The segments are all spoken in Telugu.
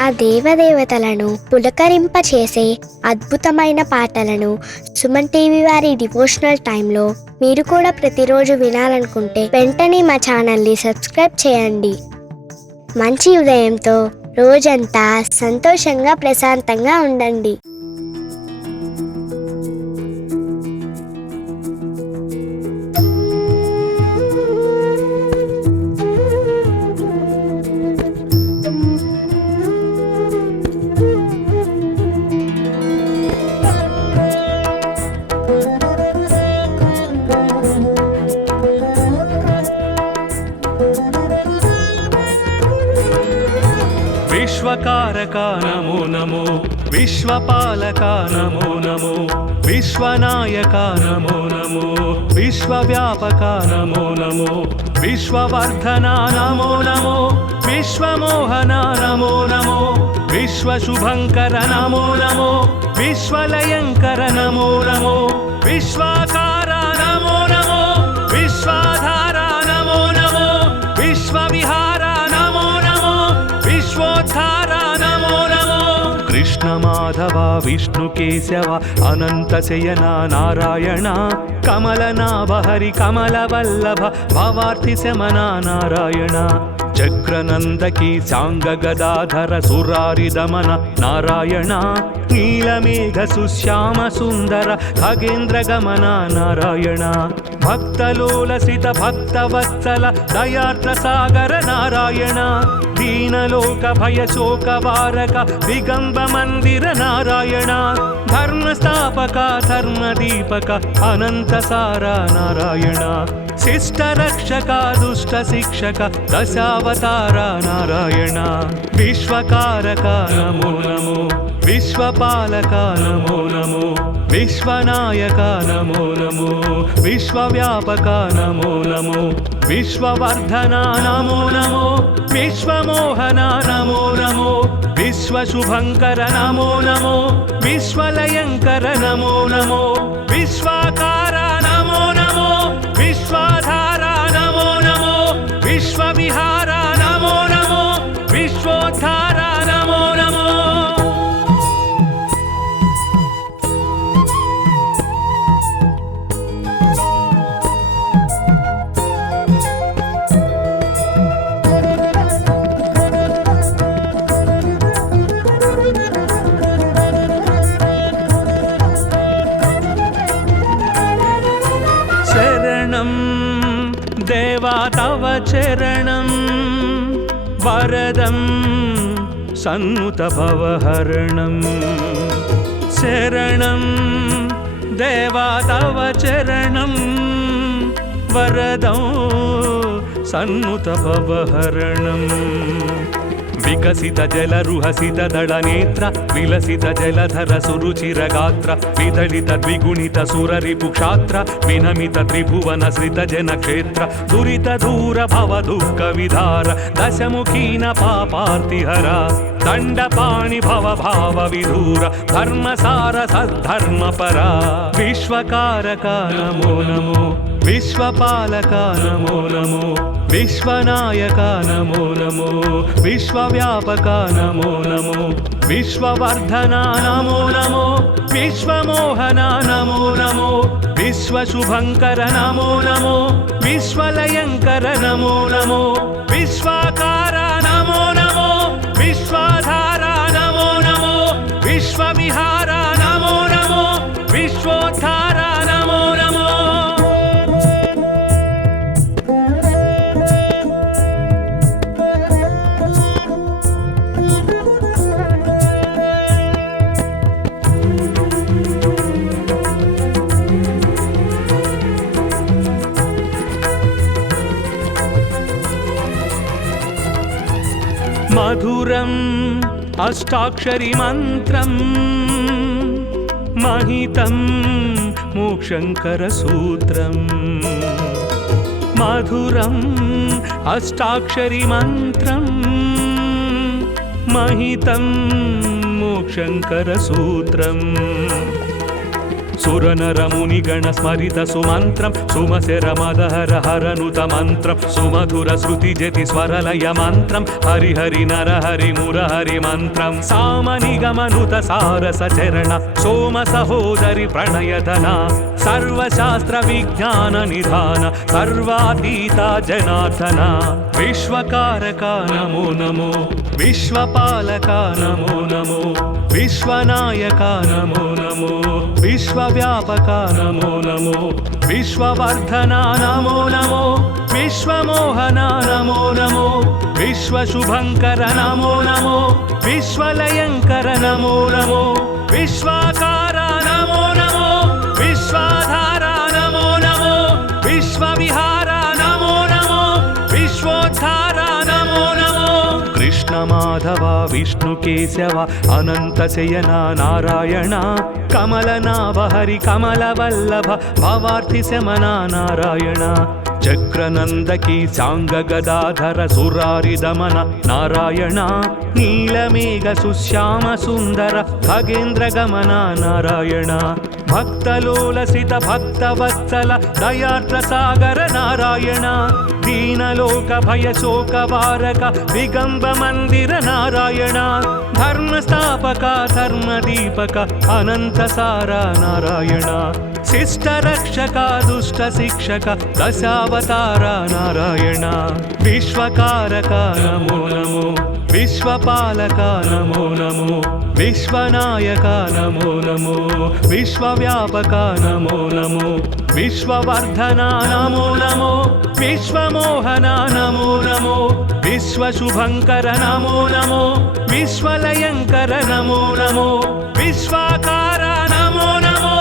ఆ దేవదేవతలను పులకరింపచేసే అద్భుతమైన పాటలను సుమన్ టీవీ వారి డివోషనల్ టైంలో మీరు కూడా ప్రతిరోజు వినాలనుకుంటే వెంటనే మా ఛానల్ని సబ్స్క్రైబ్ చేయండి. మంచి ఉదయంతో రోజంతా సంతోషంగా ప్రశాంతంగా ఉండండి. विश्वकारका नमो नमो, विश्वपालका नमो नमो, विश्वनायका नमो नमो, विश्वव्यापका नमो नमो, विश्ववर्धना नमो नमो, विश्वमोहना नमो नमो, विश्वशुभंकर नमो नमो, विश्वलयंकर नमो नमो, विश्वाकारा नमो नमो, विश्वाधारा नमो नमो, विश्वविहारा नमो नमो, विश्वोद्धारा नमो नमो. कृष्ण माधव विष्णु केशव अनंत शयना नारायण, कमलनाभ हरि कमलवल्लभ भवार्ति शमना नारायण, चक्रनंदकी सांग गदाधर सुरारि दमन नारायण, नीलमेघ सुश्याम सुंदर खगेन्द्र गमन नारायण, भक्तलोलसित भक्तवत्सल दयार्द्र सागर नारायण, दीनलोक भय शोक वारक दिगंब मंदिर नारायण, धर्म स्थापक धर्म दीपक अनंत सारा नारायण, शिष्ट रक्षक दुष्ट शिक्षक दशावतार नारायण, विश्वकारक नमो नमो, विश्वपालक नमो नमो, विश्वनायक नमो नमो, विश्वव्यापक नमो नमो, विश्ववर्धना नमो नमो, विश्वमोहना नमो नमो, विश्वशुभंकर नमो नमो, विश्वलयंकर नमो नमो, विश्वाकारा नमो नमो, विश्वाधारा नमो नमो, विश्वविहारा नमो नमो, विश्वोद्धारा नमो नमो. शरणं देवा तव चरणं वरदं सन्नुत भवहरणं, शरणं देवा तव चरणं वरदं सन्नुत भवहरणं, विकसित जलरुहसित दलनेत्र विलसित जलधर सुरुचिर गात्र, विदलित द्विगुणित सुररिपुक्षात्र विनमित त्रिभुवन श्रित जनक्षेत्र, दुरित दूर भव दुःख विधार दशमुखीन पापार्तिहर, दण्डपाणि भव भाव विधूर धर्मसार सद्धर्मपरा, विश्वकारक नमो नमो, विश्वपालक नमो नमो, विश्वनायक नमो नमो, विश्वव्यापक नमो नमो, विश्ववर्धना नमो नमो, विश्वमोहना नमो नमो, विश्वशुभंकर नमो नमो, विश्वलयंकर नमो नमो, विश्वाकारा नमो नमो, विश्वाधारा नमो नमो, विश्वविहारा नमो नमो, विश्वोद्धारा नमो नमो. मधुरम् अष्टाक्षरी मन्त्रं महितं मोक्षंकर सूत्रं, मधुरम् अष्टाक्षरी मन्त्रं महितं मोक्षंकर सूत्रं, సురనరమునిగణ స్మరిత సుమంత్రం సుమశరమదహర హరనుత మంత్రం సుమధుర శృతి జతి స్వరలయ మంత్రం హరిహరి నరహరి మురహరి మంత్రం సామనిగమనుత సారస చరణ సోమ సహోదరి ప్రణయధన సర్వశాస్త్ర విజ్ఞాన నిధాన సర్వాతీత జనార్దన విశ్వకారక నమో నమో విశ్వపాలక నమో నమో విశ్వనాయక నమో నమో విశ్వవ్యాపక నమో నమో విశ్వవర్ధన నమో నమో విశ్వమోహన నమో నమో విశ్వశుభంకర నమో నమో విశ్వలయంకర నమో నమో విశ్వాకార నమో నమో విశ్వాధార నమో నమో విశ్వవిహార నమో నమో విశ్వోద్ధార నమో నమో కృష్ణ మాధవ విష్ణు కేశవ అనంత శయన నారాయణ కమలనాభ హరి కమలవల్లభ భవార్థి శమన నారాయణ చక్రనందకి సాంగ గదాధర సురారి దమన నారాయణ నీలమేఘ సుశ్యామ సుందర ఖగేంద్ర గమన నారాయణ భక్తలోలసిత భక్తవత్సల దయార్ద్ర సాగర నారాయణ దీనలోక భయ శోక వారక దిగంబ మందిర నారాయణ ధర్మస్థాపక ధర్మదీపక అనంత సార నారాయణ శిష్ట రక్షక దుష్ట శిక్షక దశావతార నారాయణ విశ్వకారక నమో నమో విశ్వపాలక నమో నమో విశ్వనాయక నమో నమో విశ్వవ్యాపక నమో నమో విశ్వవర్ధన నమో నమో విశ్వమోహన నమో నమో విశ్వశుభంకర నమో నమో విశ్వలయంకర నమో నమో విశ్వాకార నమో నమో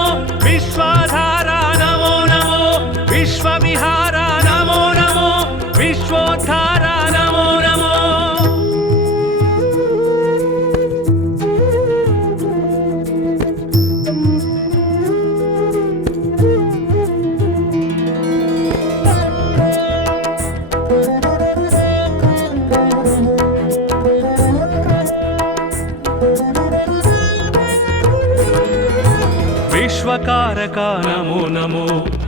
విశ్వాధార నమో నమో విశ్వవిహార నమో నమో విశ్వోద్ధార నమో నమో విశ్వకారక నమో నమో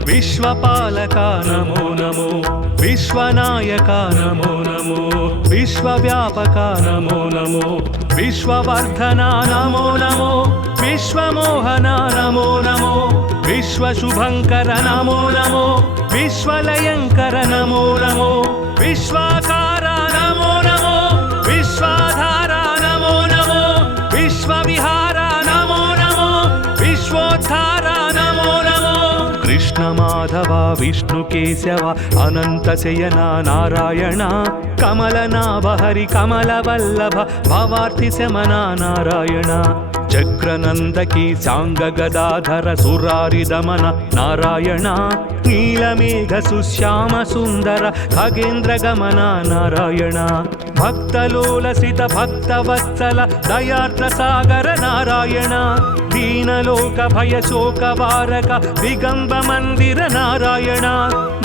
విశ్వపాలక నమో నమో విశ్వనాయక నమో నమో విశ్వవ్యాపక నమో నమో విశ్వవర్ధన నమో నమో విశ్వమోహన నమో నమో విశ్వశుభంకర నమో నమో విశ్వలయంకర నమో నమో విశ్వాకార నమో నమో విశ్వాధార నమో నమో విశ్వవిహార నమో నమో విశ్వోద్ధార నమో నమో కృష్ణ మాధవ విష్ణు కేశవ అనంత శయన నారాయణ కమలనాభ హరి కమలవల్లభ భవార్థి శమన నారాయణ చక్రనందకి సాంగ గదాధర సురారి దమన నారాయణ నీలమేఘ సుశ్యామ సుందర ఖగేంద్ర గమన నారాయణ భక్తలోలసిత భక్తవత్సల దయార్ద్ర సాగర నారాయణ దీనలోక భయ శోక వారక దిగంబ మందిర నారాయణ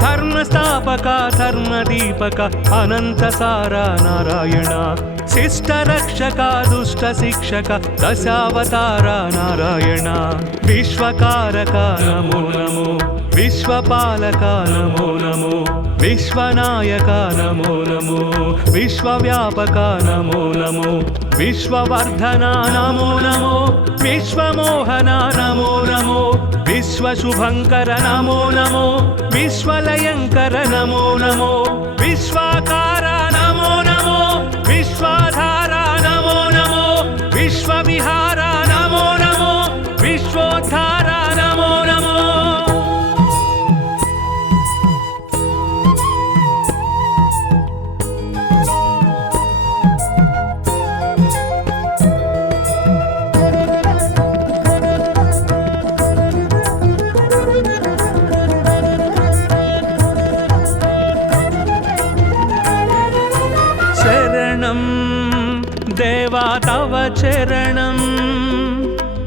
ధర్మస్థాపక ధర్మదీపక అనంత సార నారాయణ శిష్ట రక్షక దుష్ట శిక్షక దశావతార నారాయణ విశ్వకారక నమో నమో విశ్వపాలక నమో నమో విశ్వనాయక నమో నమో విశ్వవ్యాపక నమో నమో విశ్వవర్ధన నమో నమో విశ్వమోహన నమో నమో విశ్వశుభంకర నమో నమో విశ్వలయంకర నమో నమో విశ్వాకార నమో నమో విశ్వాధార నమో నమో విశ్వవిహార నమో నమో విశ్వోద్ధార నమో నమో దేవా తవ చరణం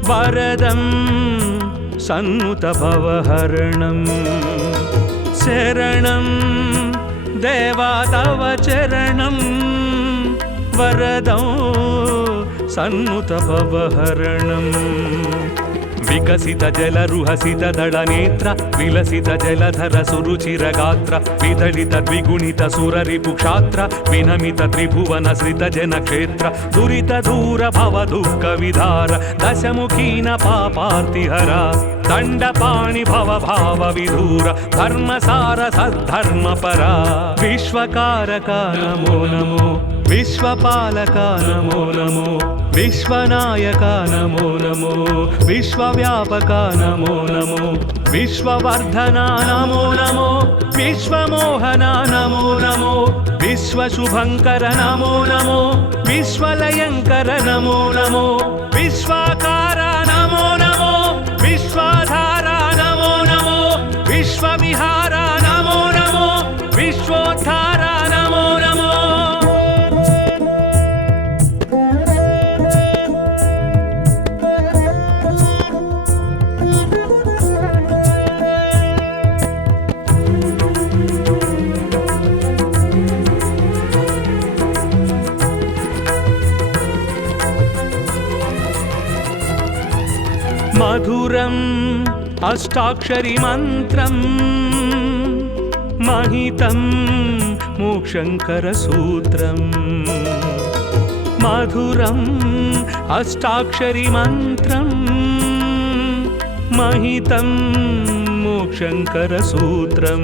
వరదం సన్నుత భవహరణం శరణం దేవా తవ చరణం వరదం సన్నుత భవహరణం వికసిత జలరుహసిత దళనేత్ర విలసిత జలధర సురుచిరగాత్ర విదళిత ద్విగుణిత సురరిపు క్షాత్ర వినమిత త్రిభువన శ్రిత జన క్షేత్ర దురిత దూర భవ దుఃఖ విధార దశముఖీన పాపార్తిహర దండపాణి భవ భావ విధూర ధర్మసార సద్ధర్మ పరా విశ్వకారక నమో నమో విశ్వపాలక నమో నమో విశ్వనాయక నమో నమో విశ్వవ్యాపక నమో నమో విశ్వవర్ధన నమో నమో విశ్వమోహన నమో నమో విశ్వశుభంకర నమో నమో విశ్వలయంకర నమో నమో విశ్వాకార నమో నమో విశ్వాధార నమో నమో విశ్వవిహార నమో నమో విశ్వోద్ధార నమో నమో మధురం అష్టాక్షరి మంత్రం మహితం మోక్షంకర సూత్రం మధురం అష్టాక్షరి మంత్రం మహితం మోక్షంకర సూత్రం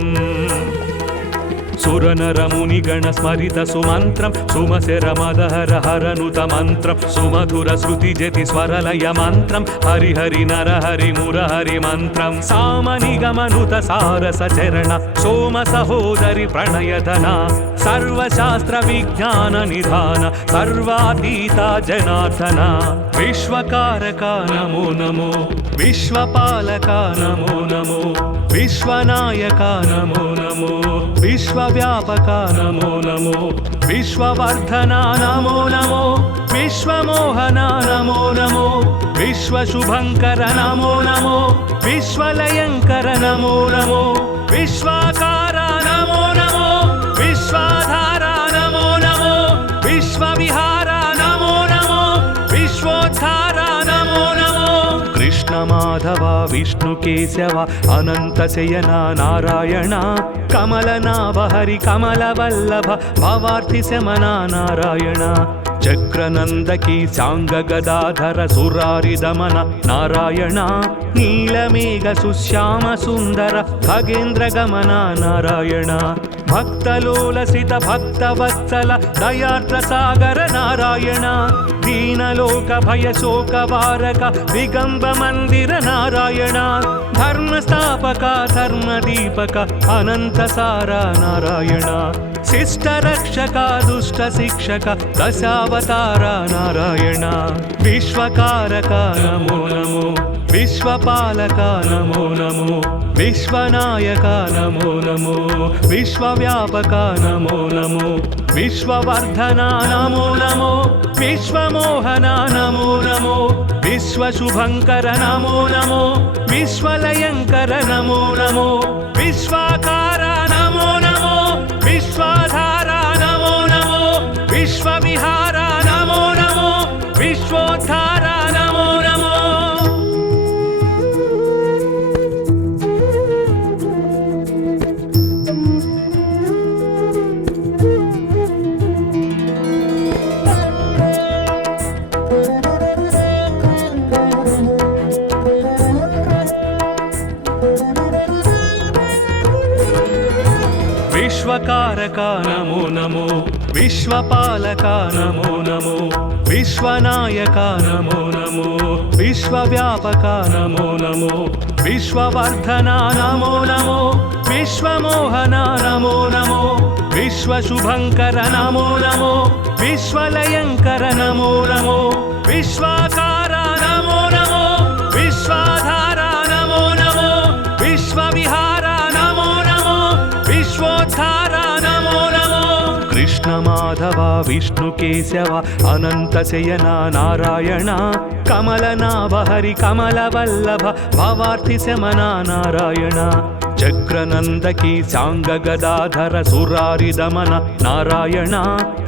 సురనరముని గణ స్మరిత సుమంత్రం సుమశర మదహర హరనుత మంత్రం సుమధుర శృతి జతి స్వరలయ మంత్రం హరిహరి నరహరి మురహరి మంత్రం సామని గమనుత సారస చరణ సోమ సహోదరి ప్రణయధన సర్వశాస్త్ర విజ్ఞాన నిధాన సర్వాతీత జనార్దన విశ్వకారక నమో నమో విశ్వపాలక నమో నమో విశ్వనాయక నమో నమో విశ్వవ్యాపక నమో నమో విశ్వవర్ధన నమో నమో విశ్వమోహన నమో నమో విశ్వశుభంకర నమో నమో విశ్వలయంకర నమో నమో విశ్వాకార నమో నమో విశ్వాధార నమో నమో విశ్వవిహార నమో నమో విశ్వోద్ధార నమో నమో కృష్ణ మాధవ విష్ణు కేశవ అనంత శయన నారాయణ కమలనాభ హరి కమల వల్లభ భవార్తి శమన నారాయణ చక్రనందకి సాంగ గదాధర సురారి దమన నారాయణ నీలమేఘ సుశ్యామ సుందర ఖగేంద్ర గమన నారాయణ భక్తలోలసిత భక్తవత్సల దయార్ద్ర సాగర నారాయణ దీనలోక భయ శోక వారక దిగంబ మందిర నారాయణ ధర్మస్థాపక ధర్మదీపక అనంత సార నారాయణ శిష్ట రక్షక దుష్ట శిక్షక దశావతార నారాయణ విశ్వకారక నమో నమో విశ్వపాలక నమో నమో విశ్వనాయక నమో నమో విశ్వవ్యాపక నమో నమో విశ్వవర్ధన నమో నమో విశ్వమోహన నమో నమో విశ్వశుభంకర నమో నమో విశ్వలయంకర నమో నమో విశ్వాకార నమో నమో విశ్వాధార నమో నమో విశ్వవిహార నమో నమో విశ్వోద్ధార నమో నమో విశ్వకారక నమో నమో విశ్వపాలక నమో నమో విశ్వనాయక నమో నమో విశ్వవ్యాపక నమో నమో విశ్వవర్ధన నమో నమో విశ్వమోహన నమో నమో విశ్వశుభంకర నమో నమో విశ్వలయంకర నమో నమో విశ్వాకార నమో నమో విశ్వాధార నమో నమో విశ్వవిహార నమో నమో విశ్వోద్ధార నమో నమో కృష్ణ మాధవ విష్ణు కేశవ అనంత శయన నారాయణ కమలనాభ హరి కమల వల్లభ భవార్తి శమన నారాయణ చక్రనందకి సాంగ గదాధర సురారి దమన నారాయణ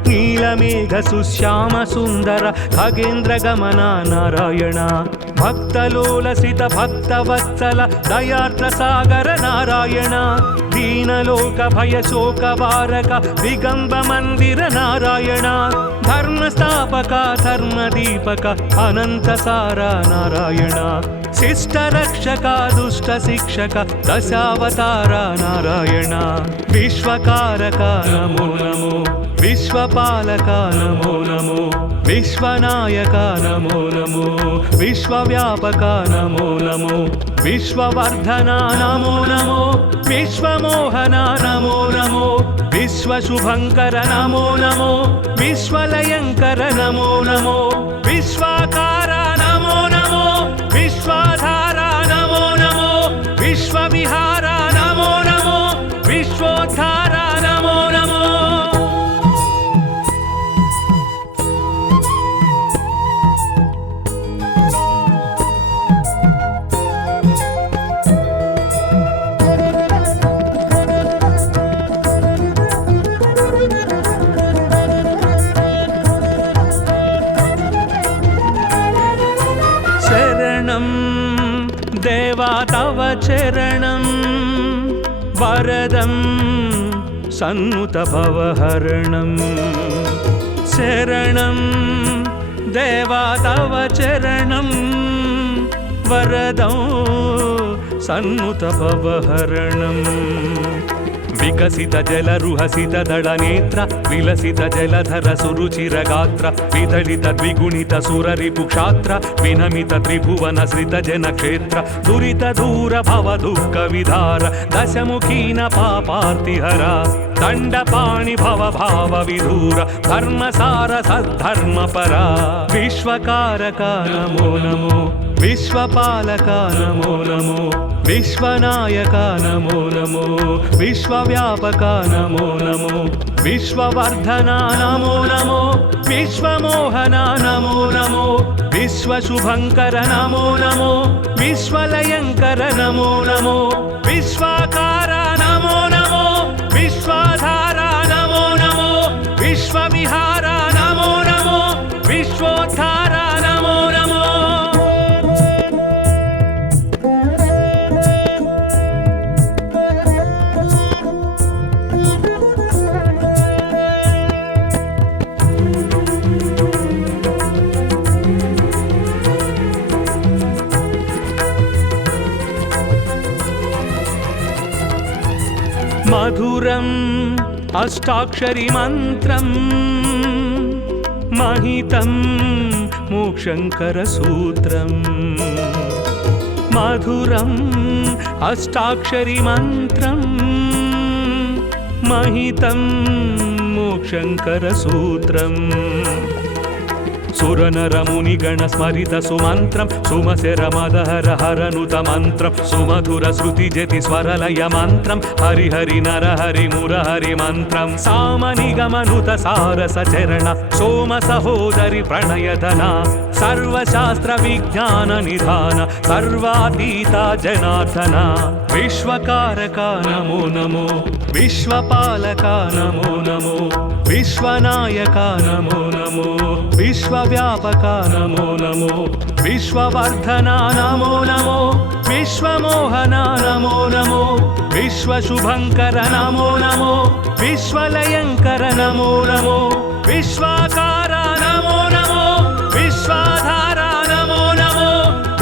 నీలమేఘ సుశ్యామ సుందర ఖగేంద్ర గమన నారాయణ భక్తలోలసిత భక్తవత్సల దయార్ద్ర సాగర నారాయణ దీనలోక భయ శోక వారక దిగంబ మందిర నారాయణ ధర్మస్థాపక ధర్మదీపక అనంత సార నారాయణ శిష్ట రక్షక దుష్ట శిక్షక దశావతార నారాయణ విశ్వకారక నమో నమో విశ్వపాలక నమో నమో విశ్వనాయక నమో నమో విశ్వవ్యాపక నమో నమో విశ్వవర్ధన నమో నమో విశ్వమోహన నమో నమో విశ్వశుభంకర నమో నమో విశ్వలయంకర నమో నమో విశ్వాకార నమో నమో విశ్వాధార నమో నమో విశ్వవిహార నమో నమో విశ్వోద్ధార నమో నమో దేవా తవ చరణం వరదం సన్నుత భవహరణం శరణం దేవా తవ చరణం వరదం సన్నుత భవహరణం వికసిత జలరుహసిత దళ నేత్ర విలసిత జలధర సురుచిర గాత్ర విదళిత ద్విగుణిత సురరిపు క్షాత్ర వినమిత త్రిభువన శ్రిత జన క్షేత్ర దురిత దూర భవ దుఃఖ విధార దశముఖీన పాపార్తిహర దండపాణి భవ భావ విధూర ధర్మసార సద్ధర్మ పరా విశ్వకారక నమో నమో విశ్వపాలక నమో నమో విశ్వనాయక నమో నమో విశ్వవ్యాపక నమో నమో విశ్వవర్ధన నమో నమో విశ్వమోహన నమో నమో విశ్వశుభంకర నమో నమో విశ్వలయంకర నమో నమో విశ్వాకార నమో నమో విశ్వాధార నమో నమో విశ్వవిహార నమో నమో విశ్వోద్ధార నమో నమో మధురం అష్టాక్షరి మంత్రం మహితం మోక్షంకర సూత్రం మధురం అష్టాక్షరి మంత్రం మహితం మోక్షంకర సూత్రం సురనరముని గణ స్మరిత సుమంత్రం సుమశర మదహర హరనుత మంత్రం సుమధుర శృతి జతి స్వరలయ మంత్రం హరిహరి నరహరి మురహరి మంత్రం సామనిగమనుత సారస చరణ సోమ సహోదరి ప్రణయధన సర్వశాస్త్ర విజ్ఞాన నిధాన సర్వాతీత జనార్దన విశ్వకారక నమో నమో విశ్వపాలక నమో నమో విశ్వనాయక నమో నమో విశ్వవ్యాపక నమో నమో విశ్వవర్ధన నమో నమో విశ్వమోహన నమో నమో విశ్వశుభంకర నమో నమో విశ్వలయంకర నమో నమో విశ్వాకార నమో నమో విశ్వాధార నమో నమో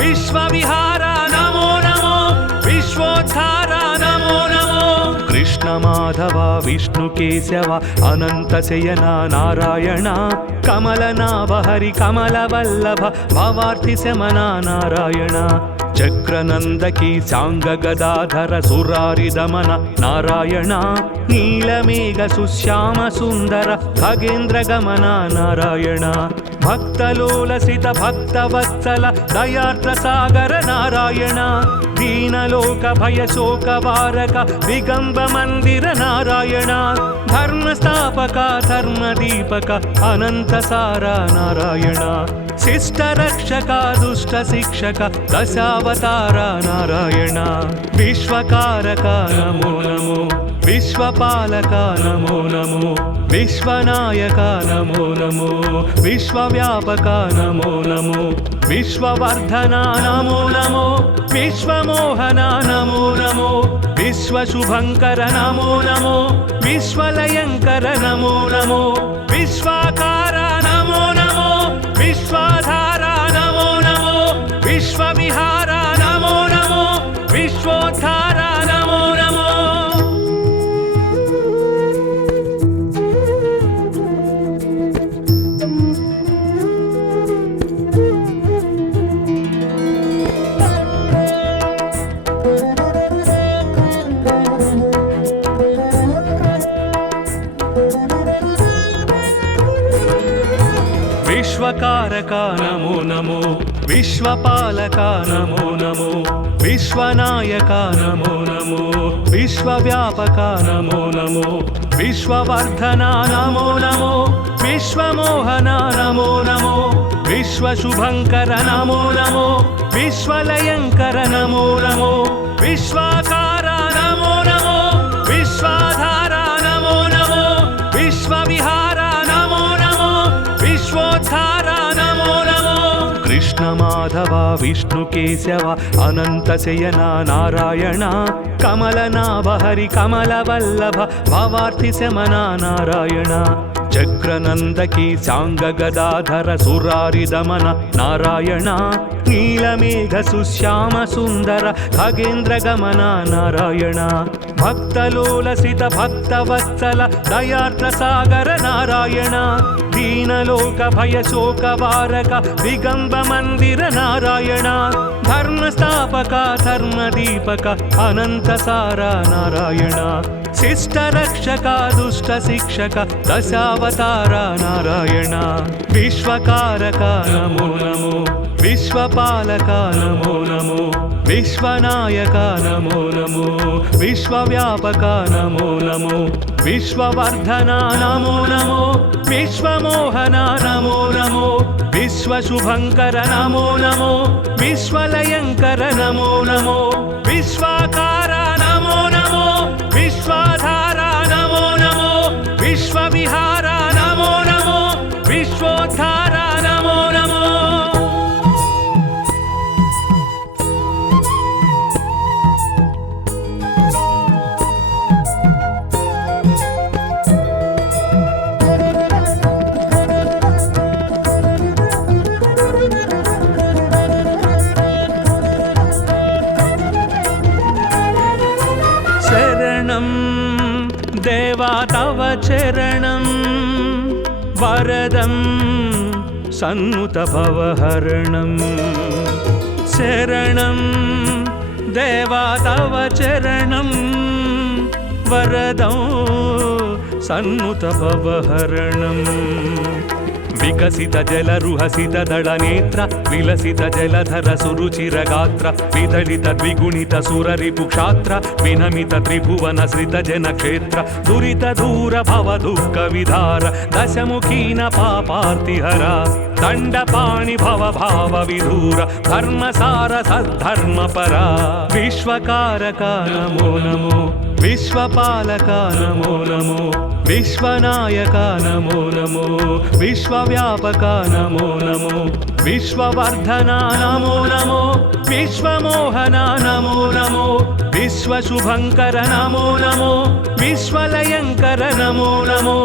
విశ్వవిహార నమో నమో విశ్వోద్ధార నమో నమో కృష్ణ మాధవ విష్ణు కేశవ అనంత శయన నారాయణ కమలనాభ హరి కమల వల్లభ భవార్తి శమన నారాయణ చక్రనందకి సాంగ గదాధర సురారి దమన నారాయణ నీలమేఘ సుశ్యామ సుందర ఖగేంద్ర గమన నారాయణ భక్తలోలసిత భక్తవత్సల దయార్ద్ర సాగర నారాయణ దీనలోక భయ శోక వారక దిగంబ మందిర నారాయణ ధర్మస్థాపక ధర్మదీపక అనంత సార నారాయణ శిష్ట రక్షక దుష్ట శిక్షక దశావతార నారాయణ విశ్వకారక నమో నమో విశ్వపాలక నమో నమో విశ్వనాయక నమో నమో విశ్వవ్యాపక నమో నమో విశ్వవర్ధన నమో నమో విశ్వమోహన నమో నమో విశ్వశుభంకర నమో నమో విశ్వలయంకర నమో నమో విశ్వాకార నమో నమో విశ్వాధార నమో నమో విశ్వవిహార నమో నమో విశ్వోద్ధార నమో నమో విశ్వకారక నమో నమో విశ్వపాలక నమో నమో విశ్వనాయక నమో నమో విశ్వవ్యాపక నమో నమో విశ్వవర్ధన నమో నమో విశ్వమోహన నమో నమో విశ్వశుభంకర నమో నమో విశ్వలయంకర నమో నమో విశ్వాకార నమో నమో విశ్వాధార నమో నమో విశ్వవిహార నమో నమో విశ్వోద్ధార నమో నమో కృష్ణ మాధవ విష్ణు కేశవ అనంత శయన నారాయణ కమలనాభ హరి కమలవల్లభ భవార్తి శమన నారాయణ చక్రనందకి శాంగ గదాధర సురారి దమన నారాయణ నీలమేఘ సుశ్యామ సుందర ఖగేంద్ర గమన నారాయణ భక్తలోలసిత భక్తవత్సల దయార్ద్ర సాగర నారాయణ దీనలోక భయ శోక వారక దిగంబ మందిర నారాయణ ధర్మస్థాపక ధర్మదీపక అనంత సార నారాయణ శిష్ట రక్షక దుష్ట శిక్షక దశావతార నారాయణ విశ్వకారక నమో నమో విశ్వపాలక నమో నమో విశ్వనాయక నమో నమో విశ్వవ్యాపక నమో నమో విశ్వవర్ధన నమో నమో విశ్వమోహన నమో నమో విశ్వశుభంకర నమో నమో విశ్వలయంకర నమో నమో విశ్వాకార నమో నమో విశ్వాధార నమో నమో విశ్వవిహార నమో నమో విశ్వోద్ధార నమో నమో శరణం దేవా తవ చరణం వరదం సన్నుత భవహరణం శరణం దేవా తవ చరణం వరదం సన్నుత భవహరణం వికసిత జలరుహసిత దళనేత్ర విలసిత జలధర సురుచిర గాత్ర విదళిత ద్విగుణిత సురరిపుక్షాత్ర వినమిత త్రిభువన శ్రిత జన క్షేత్ర దురిత దూర భవ దుఃఖ విధార దశముఖీన పాపార్తిహర దండపాణి భవ భావ విధూర ధర్మసార సద్ధర్మ పరా విశ్వకారక నమో నమో విశ్వపాలక నమో నమో విశ్వనాయక నమో నమో విశ్వవ్యాపక నమో నమో విశ్వవర్ధన నమో నమో విశ్వమోహన నమో నమో విశ్వశుభంకర నమో నమో విశ్వలయంకర నమో నమో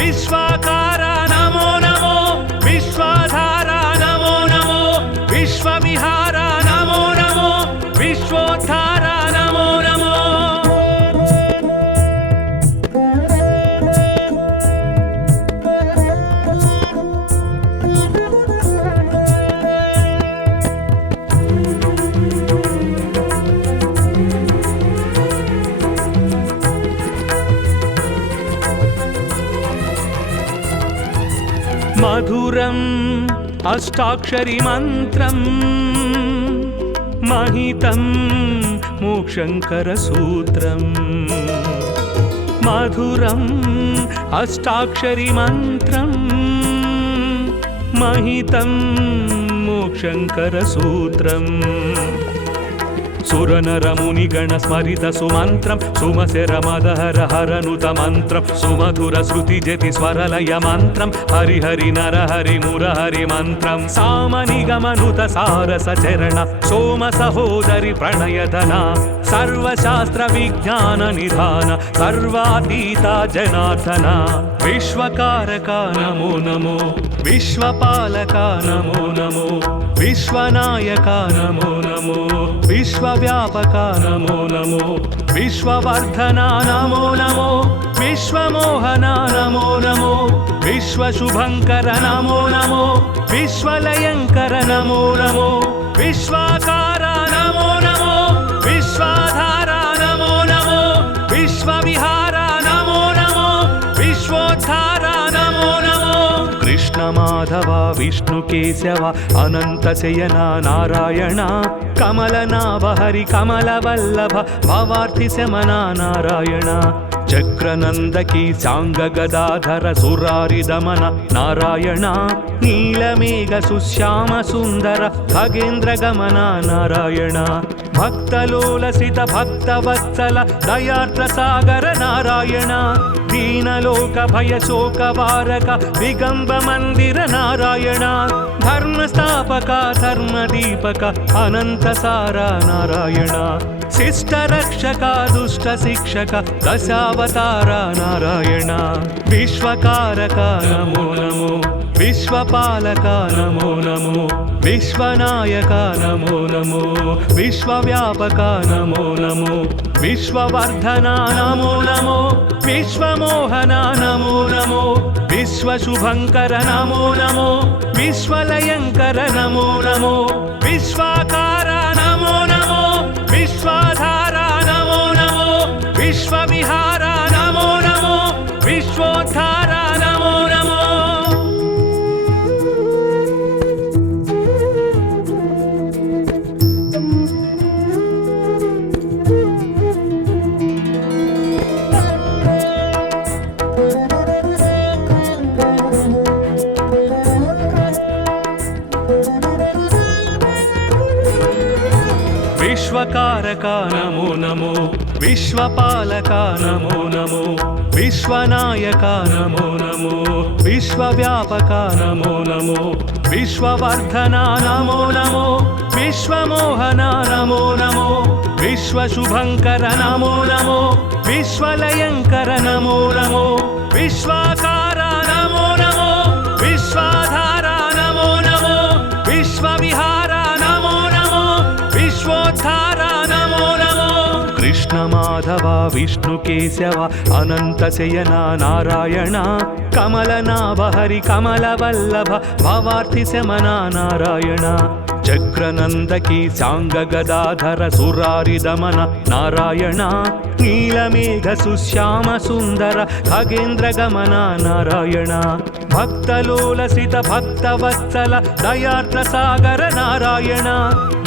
విశ్వాకార నమో నమో విశ్వాధార నమో నమో విశ్వవిహార నమో నమో విశ్వోద్ధార నమో నమో మధురం అష్టాక్షరి మంత్రం మహితం మోక్షంకర సూత్రం మధురం అష్టాక్షరి మంత్రం మహితం మోక్షంకర సూత్రం సురనరమునిగణ స్మరిత సుమంత్రం సుమశరమదహర హరనుత మంత్రం సుమధుర శృతి జతి స్వరలయ మంత్రం హరిహరి నరహరి మురహరి మంత్రం సామనిగమనుత సారస చరణ సోమ సహోదరి ప్రణయధన సర్వశాస్త్ర విజ్ఞాన నిధాన సర్వాతీత జనార్దన విశ్వకారక నమో నమో విశ్వపాలక నమో నమో విశ్వనాయక నమో నమో విశ్వవ్యాపక నమో నమో విశ్వవర్ధన నమో నమో విశ్వమోహన నమో నమో విశ్వశుభంకర నమో నమో విశ్వలయంకర నమో నమో విశ్వాకార నమో నమో విశ్వాధార నమో నమో విశ్వవిహార నమో నమో విశ్వోద్ధార నమో నమో కృష్ణ మాధవ విష్ణు కేశవ అనంత శయన నారాయణ కమలనాభ హరి కమల వల్లభ భవార్తి శమన నారాయణ చక్రనందకి సాంగ గదాధర సురారి దమన నారాయణ నీలమేఘ సుశ్యామ సుందర ఖగేంద్ర గమన నారాయణ భక్తలోలసిత భక్తవత్సల దయార్ద్ర సాగర నారాయణ దీనలోక భయ శోక వారక దిగంబ మందిర నారాయణ ధర్మస్థాపక ధర్మదీపక అనంత సార నారాయణ శిష్ట రక్షక దుష్ట శిక్షక దశావతార నారాయణ విశ్వకారక నమో నమో విశ్వపాలక నమో నమో విశ్వనాయక నమో నమో విశ్వవ్యాపక నమో నమో విశ్వవర్ధన నమో నమో విశ్వమోహన నమో నమో విశ్వశుభంకర నమో నమో విశ్వలయంకర నమో నమో విశ్వాకార నమో నమో విశ్వాధార నమో నమో విశ్వవిహార నమో నమో విశ్వోద్ధార నమో నమో విశ్వకారక నమో నమో విశ్వపాలక నమో నమో విశ్వనాయక నమో నమో విశ్వవ్యాపక నమో నమో విశ్వవర్ధన నమో నమో విశ్వమోహన నమో నమో విశ్వశుభంకర నమో నమో విశ్వలయంకర నమో నమో విశ్వాకార నమో నమో విశ్వాధార నమో నమో విశ్వవిహార నమో నమో విశ్వోద్ధార నమో నమో కృష్ణ మాధవ విష్ణు కేశవ అనంత శయన నారాయణ కమలనాభ హరి కమల వల్లభ భవార్తి శమన నారాయణ చక్రనందకి సాంగ గదాధర సురారి దమన నారాయణ నీలమేఘ సుశ్యామ సుందర ఖగేంద్ర గమన నారాయణ భక్తలోలసిత భక్తవత్సల దయార్ద్ర సాగర నారాయణ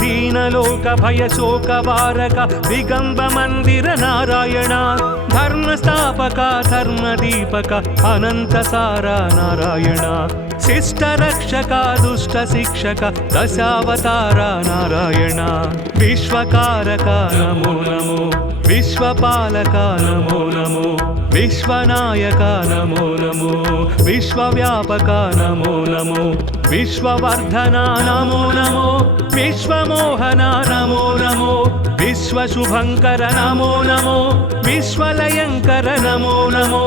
దీనలోక భయ శోక వారక దిగంబ మందిర నారాయణ ధర్మస్థాపక ధర్మదీపక అనంత సార నారాయణ శిష్ట రక్షక దుష్ట శిక్షక దశావతార నారాయణ విశ్వకారక నమో నమో విశ్వపాలక నమో నమో విశ్వనాయక నమో నమో విశ్వవ్యాపక నమో నమో విశ్వవర్ధన నమో నమో విశ్వమోహన నమో నమో విశ్వశుభంకర నమో నమో విశ్వలయంకర నమో నమో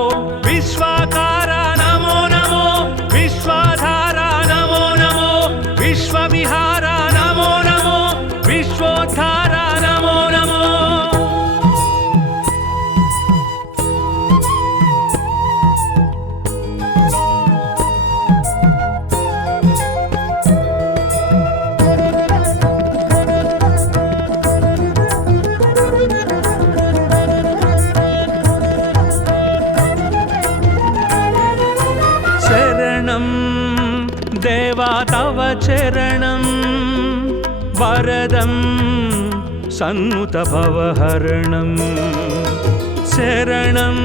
విశ్వాకార నమో నమో విశ్వాధార నమో నమో విశ్వవిహార నమో నమో విశ్వోద్ధార నమో నమో శరణం దేవా తవ చరణం వరదం సన్నుత భవహరణం శరణం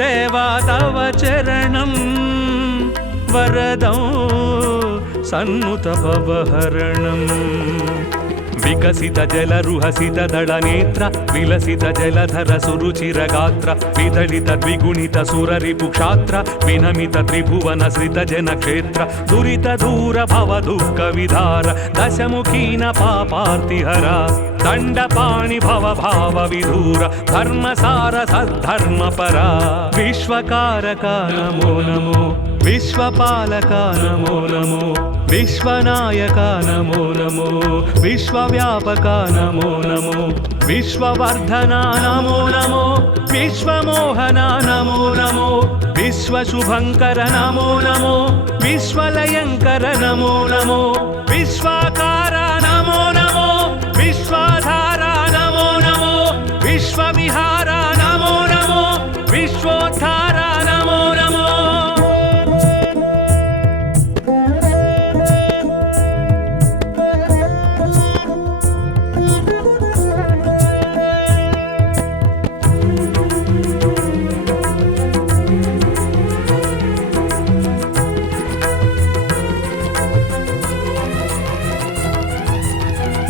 దేవా తవ చరణం వరదం సన్నుత భవహరణం వికసిత జలరుహసిత దళనేత్ర విలసిత జలధర సురుచిరగాత్ర విదళిత ద్విగుణిత సురరిపు క్షాత్ర వినమిత త్రిభువన శ్రిత జన క్షేత్ర దురిత దూర భవ దుఃఖ విధార దశముఖీన పాపార్తిహర దండపాణి భవ భావ విధూర ధర్మసార సద్ధర్మ పరా విశ్వకారక నమో నమో విశ్వపాలక నమో నమో విశ్వనాయక నమో నమో విశ్వవ్యాపక నమో నమో విశ్వవర్ధన నమో నమో విశ్వమోహన నమో నమో విశ్వశుభంకర నమో నమో విశ్వలయంకర నమో నమో విశ్వాకార నమో నమో విశ్వాధార నమో నమో విశ్వవిహార నమో నమో విశ్వోద్ధార నమో నమో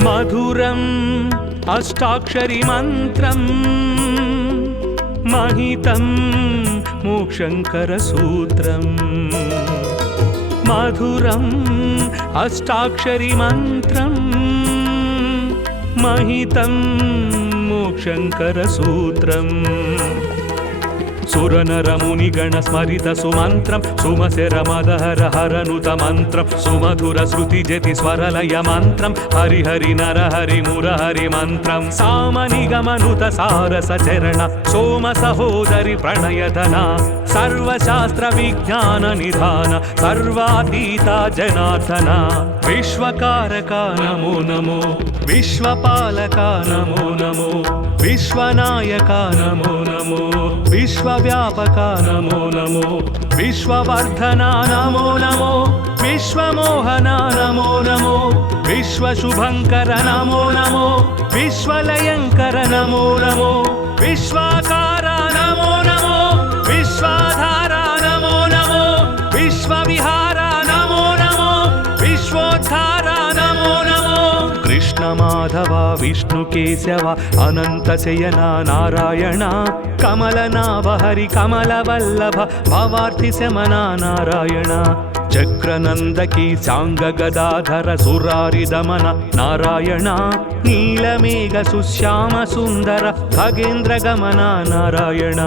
మధురం అష్టాక్షరి మంత్రం మహితం మోక్షంకర సూత్రం మధురం అష్టాక్షరి మంత్రం మహితం మోక్షంకర సూత్రం సురనరముని గణ స్మరిత సుమంత్రం సుమశర మదహర హరనుత మంత్రం సుమధుర శృతి జతి స్వరలయ మంత్రం హరిహరి నరహరి మురహరి మంత్రం సామని గమనుత సారస చరణ సోమ సహోదరి ప్రణయధన సర్వశాస్త్ర విజ్ఞాన నిధాన సర్వాతీత జనార్దన విశ్వకారక నమో నమో విశ్వపాలక నమో నమో విశ్వనాయక నమో నమో విశ్వవ్యాపక నమో నమో విశ్వవర్ధన నమో నమో విశ్వమోహన నమో నమో విశ్వశుభంకర నమో నమో విశ్వలయంకర నమో నమో విశ్వాకార నమో నమో విశ్వాధార నమో నమో విశ్వవిహార నమో నమో విశ్వోద్ధార నమో నమో కృష్ణ మాధవ విష్ణు కేశవ అనంత శయన నారాయణ కమలనాభ హరి కమల వల్లభ భవార్థి శమన నారాయణ చక్రనందకి సాంగ గదాధర సురారి దమన నారాయణ నీలమేఘ సుశ్యామ సుందర ఖగేంద్ర గమన నారాయణ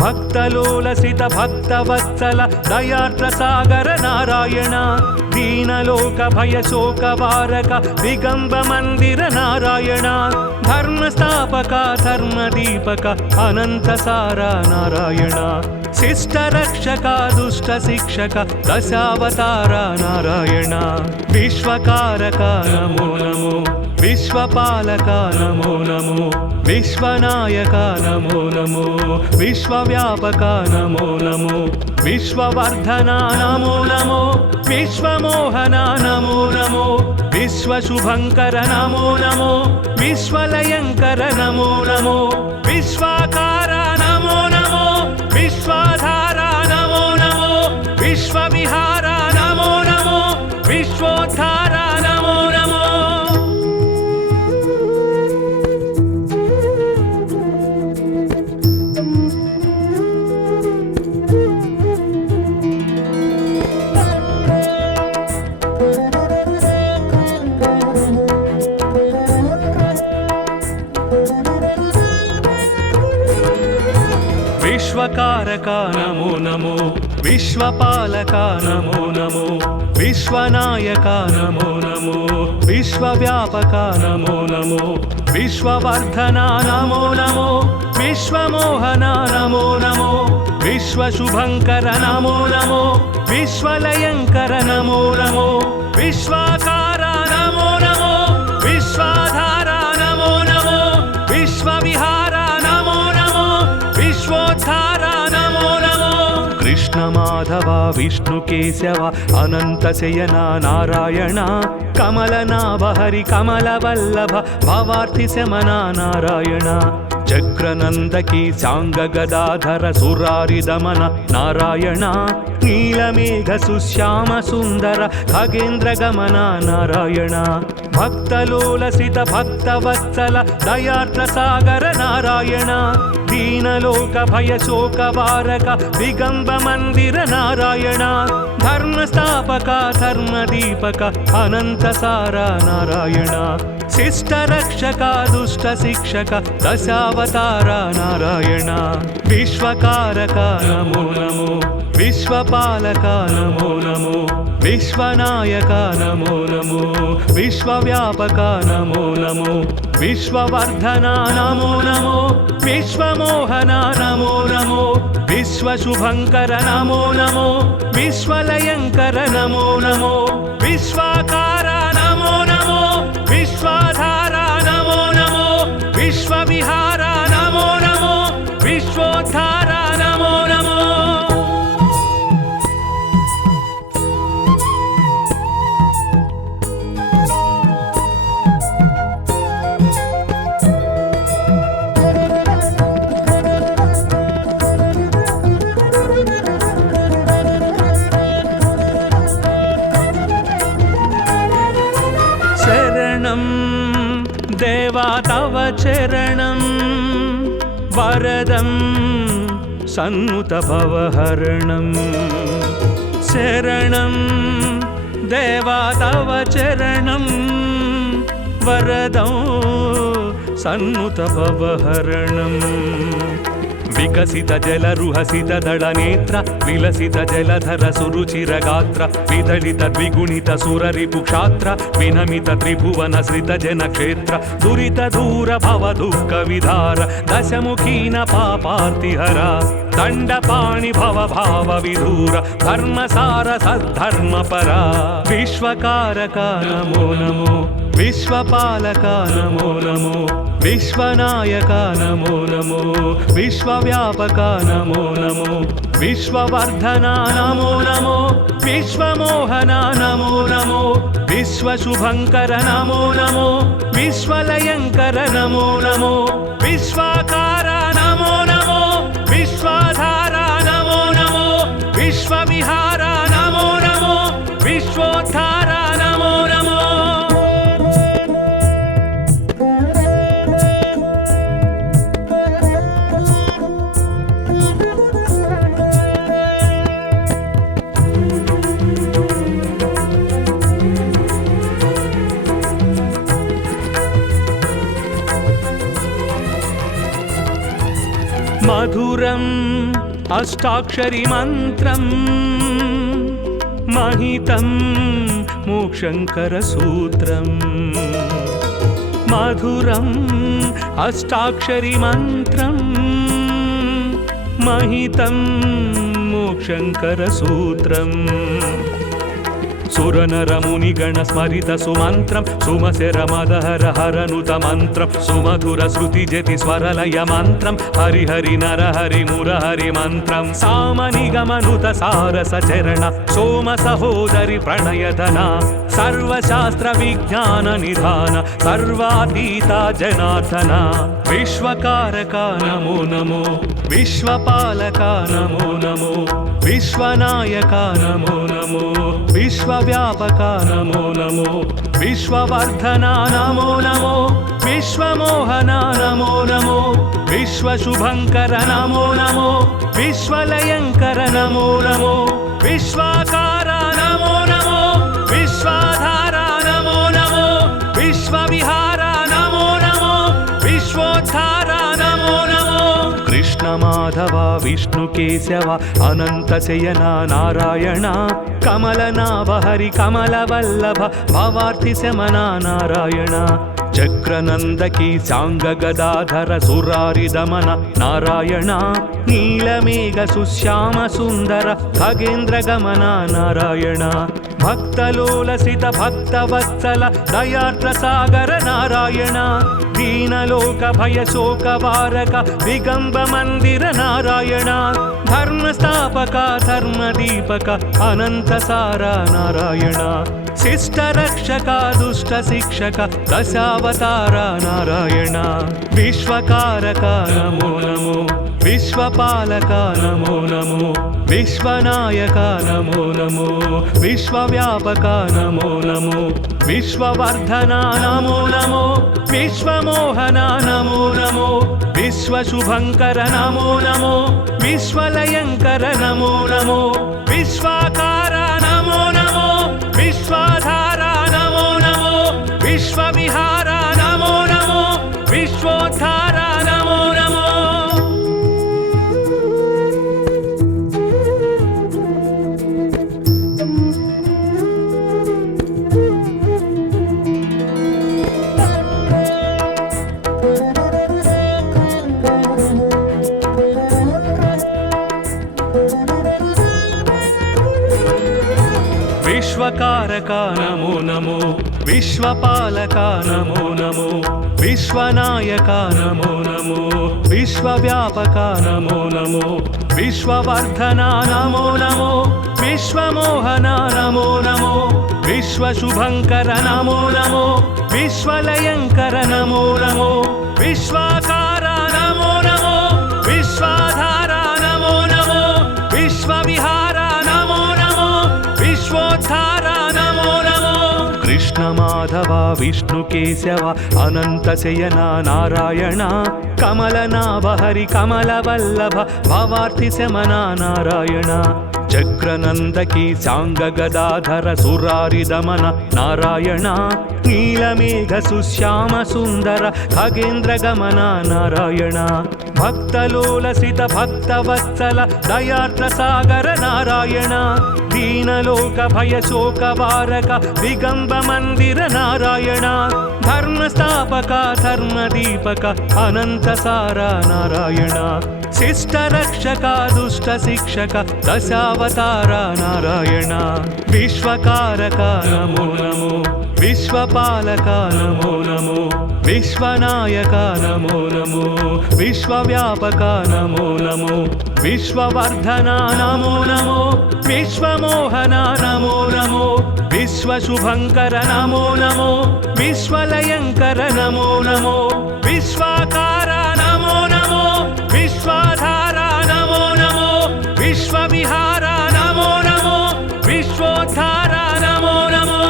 భక్తలోలసిత భక్తవత్సల దయార్ద్ర సాగర నారాయణ దీనలోక భయ శోక వారక దిగంబ మందిర నారాయణ ధర్మ స్థాపక ధర్మ దీపక అనంత సార నారాయణ శిష్ట రక్షక దుష్ట శిక్షక దశావతార నారాయణ విశ్వకారక నమో నమో విశ్వపాలక నమో నమో విశ్వనాయక నమో నమో విశ్వవ్యాపక నమో నమో విశ్వవర్ధన నమో నమో విశ్వమోహన నమో నమో విశ్వశుభంకర నమో నమో విశ్వలయంకర నమో నమో విశ్వాకార నమో నమో విశ్వాధార నమో నమో విశ్వవిహార నమో నమో విశ్వోద్ధార నమో నమో విశ్వకారక నమో నమో విశ్వపాలక నమో నమో విశ్వనాయక నమో నమో విశ్వవ్యాపక నమో నమో విశ్వవర్ధన నమో నమో విశ్వమోహన నమో నమో విశ్వశుభంకర నమో నమో విశ్వలయంకర నమో నమో విశ్వాకార నమో నమో విశ్వాధార నమో నమో విశ్వవిహార నమో నమో విశ్వోద్ధార నమో నమో కృష్ణ మాధవ విష్ణు కేశవ అనంత శయన నారాయణ కమలనాభ హరి కమల వల్లభ భవార్థి శమన నారాయణ చక్రనందకి సాంగ గదాధర సురారి దమన నారాయణ నీలమేఘ సుశ్యామ సుందర ఖగేంద్ర గమన నారాయణ భక్తలోలసిత భక్తవత్సల దయార్ద్ర సాగర నారాయణ దీనలోక భయ శోక వారక దిగంబ మందిర నారాయణ ధర్మస్థాపక ధర్మదీపక అనంత సార నారాయణ శిష్ట రక్షక దుష్ట శిక్షక దశావతార నారాయణ విశ్వకారక నమో నమో విశ్వపాలక నమో నమో విశ్వనాయక నమో నమో విశ్వవ్యాపక నమో నమో విశ్వవర్ధన నమో నమో విశ్వమోహన నమో నమో విశ్వశుభంకర నమో నమో విశ్వలయంకర నమో నమో విశ్వాకార నమో నమో విశ్వాధార నమో నమో విశ్వవిహార నమో నమో విశ్వోద్ధార నమో నమో దేవా తవ చరణం వరదం సన్నుత భవహరణం శరణం దేవా తవ చరణం వరదం సన్నుత భవహరణం వికసిత జలరుహసిత దళ నేత్ర విలసిత జలధర సురుచిర గాత్ర విదళిత ద్విగుణిత సురరిపు క్షాత్ర వినమిత త్రిభువన శ్రిత జన క్షేత్ర దురిత దూర భవ దుఃఖ విధార దశముఖీన పాపార్తిహర దండపాణి భవ భావ విధూర ధర్మసార సద్ధర్మ పరా విశ్వకారక నమో నమో విశ్వపాలక నమో నమో విశ్వనాయక నమో నమో విశ్వవ్యాపక నమో నమో విశ్వవర్ధన నమో నమో విశ్వమోహన నమో నమో విశ్వశుభంకర నమో నమో విశ్వలయంకర నమో నమో విశ్వాకార నమో నమో విశ్వాధార నమో నమో విశ్వవిహార నమో నమో విశ్వోద్ధార నమో నమో మధురం అష్టాక్షరి మంత్రం మహితం మోక్షంకర సూత్రం మధురం అష్టాక్షరి మంత్రం మహితం మోక్షంకర సూత్రం సురనరముని గణ స్మరిత సుమంత్రం సుమశర మదహర హరనుత మంత్రం సుమధుర శృతి జతి స్వరలయ మంత్రం హరిహరి నరహరి మురహరి మంత్రం సామని గమనుత సారస చరణ సోమ సహోదరి ప్రణయధన సర్వశాస్త్ర విజ్ఞాన నిధాన సర్వాతీత జనార్దన విశ్వకారక నమో నమో విశ్వపాలక నమో నమో విశ్వనాయక నమో నమో విశ్వవ్యాపక నమో నమో విశ్వవర్ధన నమో నమో విశ్వమోహన నమో నమో విశ్వశుభంకర నమో నమో విశ్వలయంకర నమో నమో విశ్వాకార నమో నమో విశ్వాధార నమో నమో విశ్వవిహార నమో నమో విశ్వోద్ధార నమో నమో కృష్ణ మాధవ విష్ణు కేశవ అనంత శయన నారాయణ కమలనాభ హరి కమల వల్లభ భవార్తి శమన నారాయణ చక్రనందకి సాంగ గదాధర సురారి దమన నారాయణ నీలమేఘ సుశ్యామ సుందర ఖగేంద్ర గమన నారాయణ భక్తలోలసిత భక్తవత్సల దయార్ద్ర సాగర నారాయణ దీనలోక భయ శోక వారక దిగంబ మందిర నారాయణ ధర్మస్థాపక ధర్మదీపక అనంత సార నారాయణ శిష్ట రక్షక దుష్ట శిక్షక దశావతార నారాయణ విశ్వకారక నమో నమో విశ్వపాలక నమో నమో విశ్వనాయక నమో నమో విశ్వవ్యాపక నమో నమో విశ్వవర్ధన నమో నమో విశ్వమోహన నమో నమో విశ్వశుభంకర నమో నమో విశ్వలయంకర నమో నమో విశ్వాకార నమో నమో విశ్వాధార నమో నమో విశ్వవిహార నమో నమో విశ్వోద్ధార నమో నమో విశ్వకారక నమో నమో విశ్వపాలక నమో నమో విశ్వనాయక నమో నమో విశ్వవ్యాపక నమో నమో విశ్వవర్ధన నమో నమో విశ్వమోహన నమో నమో విశ్వశుభంకర నమో నమో విశ్వలయంకర నమో నమో విశ్వాకార నమో నమో విశ్వాధార నమో నమో విశ్వవిహార నమో నమో విశ్వోద్ధార నమో నమో కృష్ణ మాధవ విష్ణు కేశవ అనంత శయన నారాయణ కమలనాభ హరి కమలవల్లభ భవార్తి శమన నారాయణ చక్రనందకి సాంగ గదాధర సురారి దమన నారాయణ నీలమేఘ సుశ్యామ సుందర ఖగేంద్ర గమన నారాయణ భక్తలోలసిత భక్తవత్సల దయార్ద్ర సాగర నారాయణ దీనలోక భయ శోక వారక దిగంబ మందిర నారాయణ ధర్మస్థాపక ధర్మదీపక అనంత సార నారాయణ శిష్ట రక్షక దుష్ట శిక్షక దశావతార నారాయణ విశ్వకారక నమో నమో విశ్వపాలక నమో నమో విశ్వనాయక నమో నమో విశ్వవ్యాపక నమో నమో విశ్వవర్ధన నమో నమో విశ్వమోహన నమో నమో విశ్వశుభంకర నమో నమో విశ్వలయంకర నమో నమో విశ్వాకార నమో నమో విశ్వాధార నమో నమో విశ్వవిహార నమో నమో విశ్వోద్ధార నమో నమో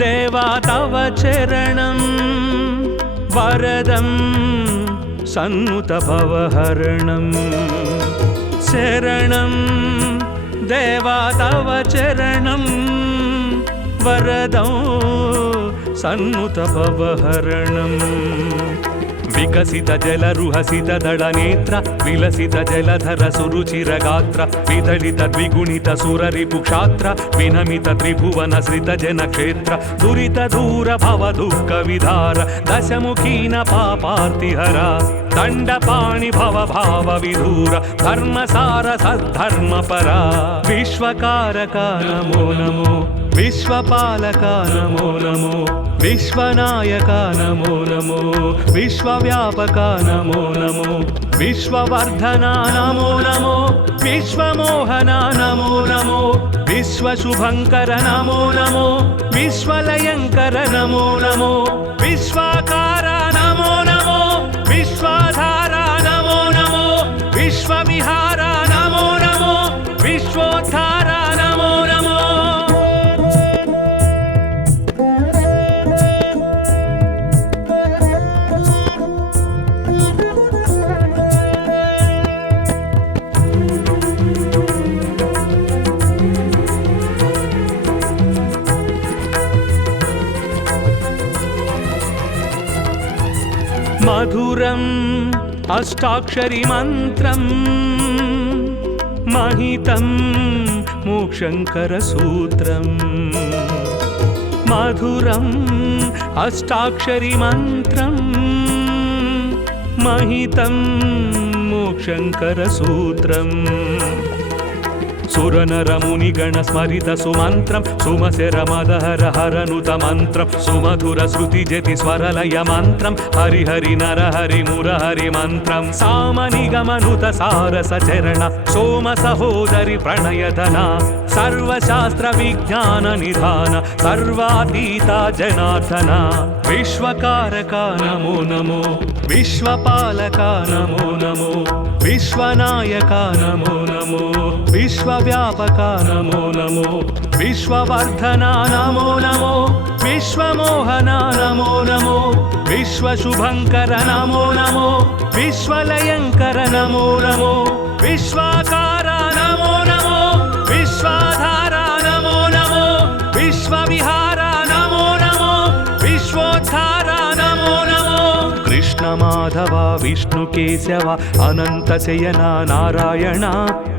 దేవా తవ చరణం వరదం సన్నుత భవహరణం శరణం దేవా తవ చరణం వరదం సన్నుత భవహరణం వికసిత జలరుహసిత దళ నేత్ర విలసిత జలధర సురుచిర గాత్ర విదళిత ద్విగుణిత సురరిపు క్షాత్ర వినమిత త్రిభువన శ్రిత జన క్షేత్ర దురిత దూర భవ దుఃఖ విధార దశముఖీన పాపార్తిహర దండపాణి భవ భావ విధూర ధర్మసార సద్ధర్మ పరా విశ్వకారక నమో నమో విశ్వపాలక నమో నమో విశ్వనాయక నమో నమో విశ్వవ్యాపక నమో నమో విశ్వవర్ధన నమో నమో విశ్వమోహన నమో నమో విశ్వశుభంకర నమో నమో విశ్వలయంకర నమో నమో విశ్వాకార నమో నమో విశ్వాధార నమో నమో విశ్వవిహార నమో నమో విశ్వోద్ధార నమో నమో మధురం అష్టాక్షరి మంత్రం మహితం మోక్షంకర సూత్రం మధురం అష్టాక్షరి మంత్రం మహితం మోక్షంకర సూత్రం సురనరమునిగణ స్మరిత సుమంత్రం సుమశరమదహర హరనుత మంత్రం సుమధుర శృతి జతి స్వరలయ మంత్రం హరిహరి నరహరి మురహరి మంత్రం సామనిగమనుత సారస చరణ సోమ సహోదరి ప్రణయధన సర్వశాస్త్ర విజ్ఞాన నిధాన సర్వాతీత జనార్దన విశ్వకారక నమో నమో విశ్వపాలక నమో నమో విశ్వనాయక నమో నమో విశ్వవ్యాపక నమో నమో విశ్వవర్ధన నమో నమో విశ్వమోహన నమో నమో విశ్వశుభంకర నమో నమో విశ్వలయంకర నమో నమో విశ్వాకార నమో నమో విశ్వాధార నమో నమో విశ్వవిహార నమో నమో విశ్వోద్ధార నమో నమో కృష్ణ మాధవ విష్ణు కేశవ అనంత శయన నారాయణ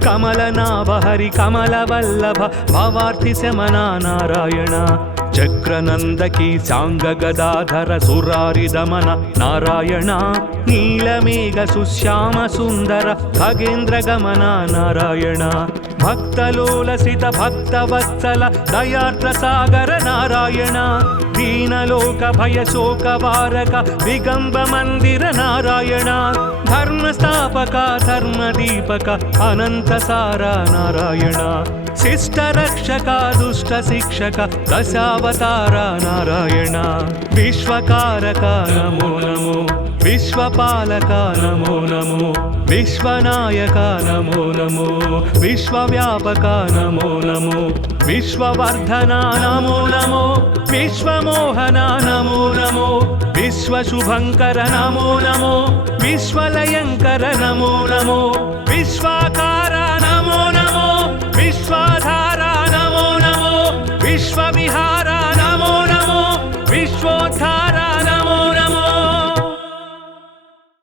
కమలనాభ హరి కమల వల్లభ భవార్తి శమన నారాయణ చక్రనందకి సాంగ గదాధర సురారి దమన నారాయణ నీలమేఘ సుశ్యామ సుందర ఖగేంద్ర గమన నారాయణ భక్తలోలసిత భక్తవత్సల దయార్ద్ర సాగర నారాయణ దీనలోక భయ శోక వారక దిగంబ మందిర నారాయణ ధర్మస్థాపక ధర్మదీపక అనంత సార నారాయణ శిష్ట రక్షక దుష్ట శిక్షక దశావతార నారాయణ విశ్వకారక నమో నమో విశ్వపాలక నమో నమో విశ్వనాయక నమో నమో విశ్వవ్యాపక నమో నమో విశ్వవర్ధన నమో నమో విశ్వమోహన నమో నమో విశ్వశుభంకర నమో నమో విశ్వలయంకర నమో నమో విశ్వాకార నమో నమో విశ్వాధార నమో నమో విశ్వవిహార నమో నమో విశ్వోద్ధార